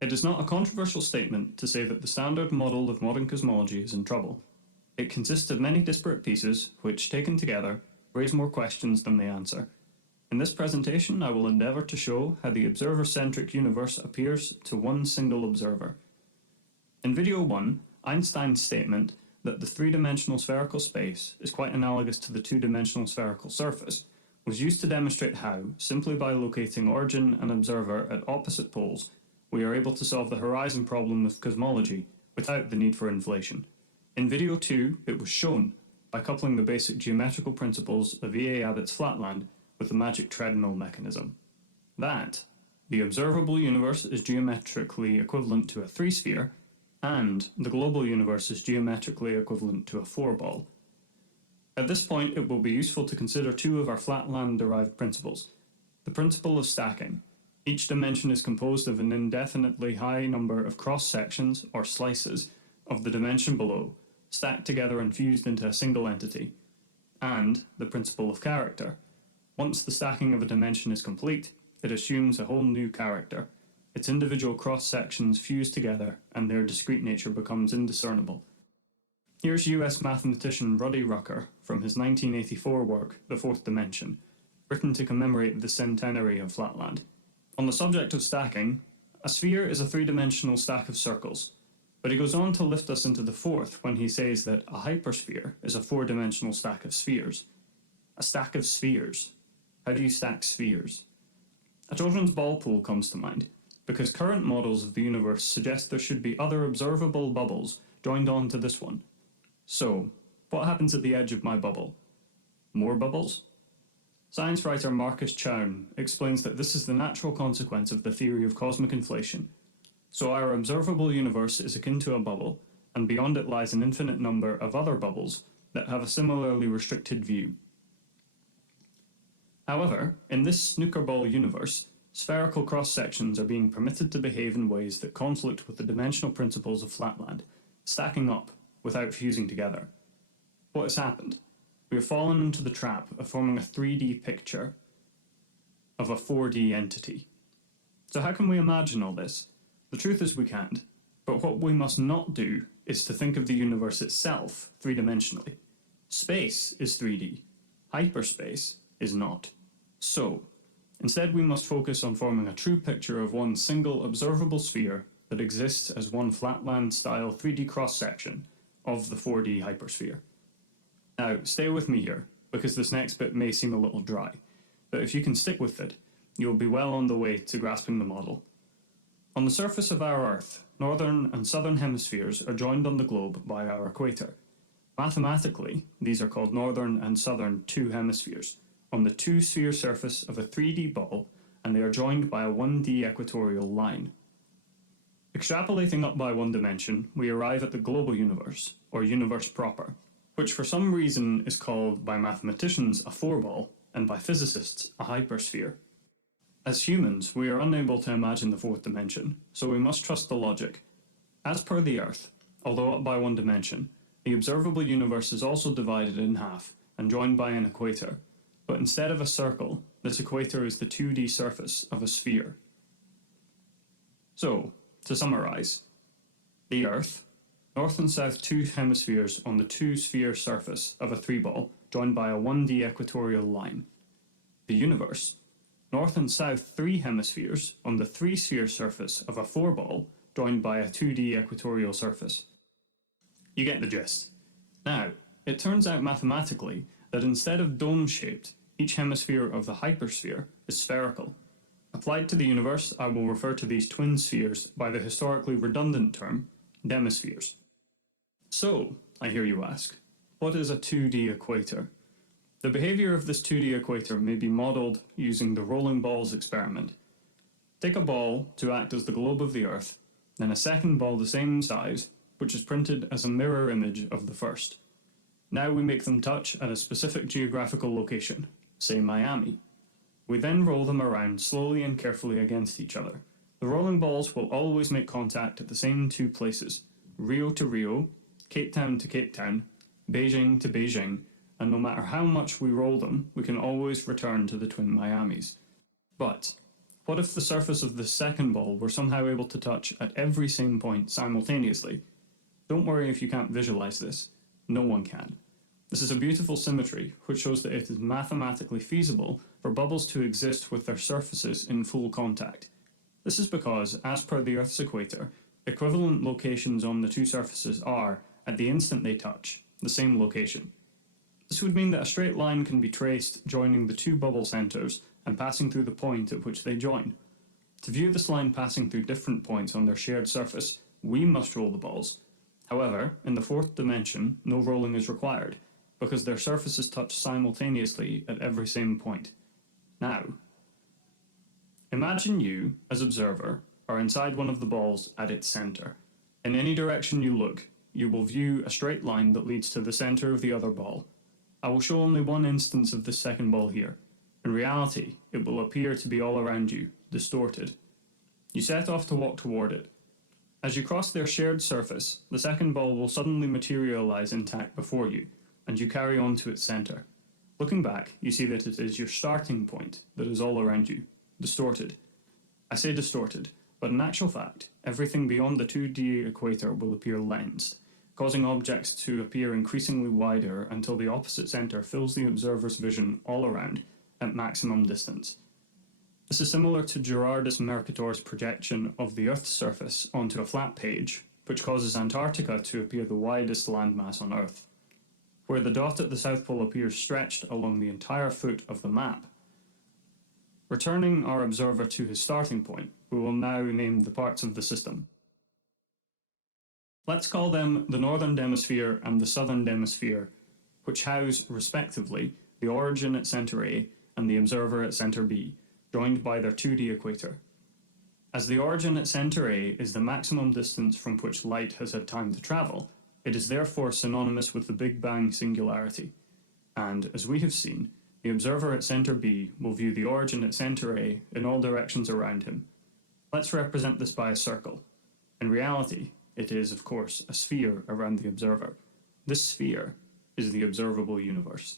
It is not a controversial statement to say that the standard model of modern cosmology is in trouble. It consists of many disparate pieces which, taken together, raise more questions than they answer. In this presentation, I will endeavour to show how the observer-centric universe appears to one single observer. In video 1, Einstein's statement that the three-dimensional spherical space is quite analogous to the two-dimensional spherical surface was used to demonstrate how, simply by locating origin and observer at opposite poles, we are able to solve the horizon problem of cosmology without the need for inflation. In video 2, it was shown by coupling the basic geometrical principles of E. A. Abbott's Flatland with the magic treadmill mechanism. That the observable universe is geometrically equivalent to a three-sphere, and the global universe is geometrically equivalent to a four-ball. At this point, it will be useful to consider two of our Flatland derived principles. The principle of stacking. Each dimension is composed of an indefinitely high number of cross-sections, or slices, of the dimension below, stacked together and fused into a single entity. And the principle of character. Once the stacking of a dimension is complete, it assumes a whole new character. Its individual cross-sections fuse together and their discrete nature becomes indiscernible. Here's US mathematician Ruddy Rucker from his 1984 work, The Fourth Dimension, written to commemorate the centenary of Flatland. On the subject of stacking, a sphere is a three-dimensional stack of circles, but he goes on to lift us into the fourth when he says that a hypersphere is a four-dimensional stack of spheres. A stack of spheres. How do you stack spheres? A children's ball pool comes to mind, because current models of the universe suggest there should be other observable bubbles joined on to this one. So, what happens at the edge of my bubble? More bubbles? Science writer Marcus Chown explains that this is the natural consequence of the theory of cosmic inflation. So our observable universe is akin to a bubble, and beyond it lies an infinite number of other bubbles that have a similarly restricted view. However, in this snooker ball universe, spherical cross-sections are being permitted to behave in ways that conflict with the dimensional principles of Flatland, stacking up without fusing together. What has happened? We have fallen into the trap of forming a 3D picture of a 4D entity. So how can we imagine all this? The truth is we can't, but what we must not do is to think of the universe itself three-dimensionally. Space is 3D, hyperspace is not. So, instead we must focus on forming a true picture of one single observable sphere that exists as one Flatland-style 3D cross-section of the 4D hypersphere. Now, stay with me here, because this next bit may seem a little dry, but if you can stick with it, you'll be well on the way to grasping the model. On the surface of our Earth, northern and southern hemispheres are joined on the globe by our equator. Mathematically, these are called northern and southern two hemispheres, on the two-sphere surface of a 3D ball, and they are joined by a 1D equatorial line. Extrapolating up by one dimension, we arrive at the global universe, or universe proper, which for some reason is called by mathematicians a four-ball, and by physicists a hypersphere. As humans, we are unable to imagine the fourth dimension, so we must trust the logic. As per the Earth, although up by one dimension, the observable universe is also divided in half and joined by an equator, but instead of a circle, this equator is the 2D surface of a sphere. So, to summarise, the Earth, north and south two hemispheres on the two-sphere surface of a three-ball joined by a 1D equatorial line. The universe, north and south three hemispheres on the three-sphere surface of a four-ball joined by a 2D equatorial surface. You get the gist. Now, it turns out mathematically that instead of dome-shaped, each hemisphere of the hypersphere is spherical. Applied to the universe, I will refer to these twin spheres by the historically redundant term, demispheres. So, I hear you ask, what is a 2D equator? The behaviour of this 2D equator may be modelled using the rolling balls experiment. Take a ball to act as the globe of the Earth, then a second ball the same size, which is printed as a mirror image of the first. Now we make them touch at a specific geographical location, say Miami. We then roll them around slowly and carefully against each other. The rolling balls will always make contact at the same two places, Rio to Rio, Cape Town to Cape Town, Beijing to Beijing, and no matter how much we roll them, we can always return to the twin Miamis. But What if the surface of the second ball were somehow able to touch at every same point simultaneously? Don't worry if you can't visualize this. No one can. This is a beautiful symmetry, which shows that it is mathematically feasible for bubbles to exist with their surfaces in full contact. This is because, as per the Earth's equator, equivalent locations on the two surfaces are, at the instant they touch, the same location. This would mean that a straight line can be traced joining the two bubble centers and passing through the point at which they join. To view this line passing through different points on their shared surface, we must roll the balls. However, in the fourth dimension, no rolling is required, because their surfaces touch simultaneously at every same point. Now, imagine you, as observer, are inside one of the balls at its center. In any direction you look, you will view a straight line that leads to the center of the other ball. I will show only one instance of this second ball here. In reality, it will appear to be all around you, distorted. You set off to walk toward it. As you cross their shared surface, the second ball will suddenly materialize intact before you, and you carry on to its center. Looking back, you see that it is your starting point that is all around you, distorted. I say distorted, but in actual fact, everything beyond the 2D equator will appear lensed, causing objects to appear increasingly wider until the opposite center fills the observer's vision all around at maximum distance. This is similar to Gerardus Mercator's projection of the Earth's surface onto a flat page, which causes Antarctica to appear the widest landmass on Earth. Where the dot at the South Pole appears stretched along the entire foot of the map. Returning our observer to his starting point, we will now name the parts of the system. Let's call them the Northern Hemisphere and the Southern Hemisphere, which house, respectively, the origin at center A and the observer at center B, joined by their 2D equator. As the origin at center A is the maximum distance from which light has had time to travel, it is therefore synonymous with the Big Bang singularity. And, as we have seen, the observer at center B will view the origin at center A in all directions around him. Let's represent this by a circle. In reality, it is, of course, a sphere around the observer. This sphere is the observable universe.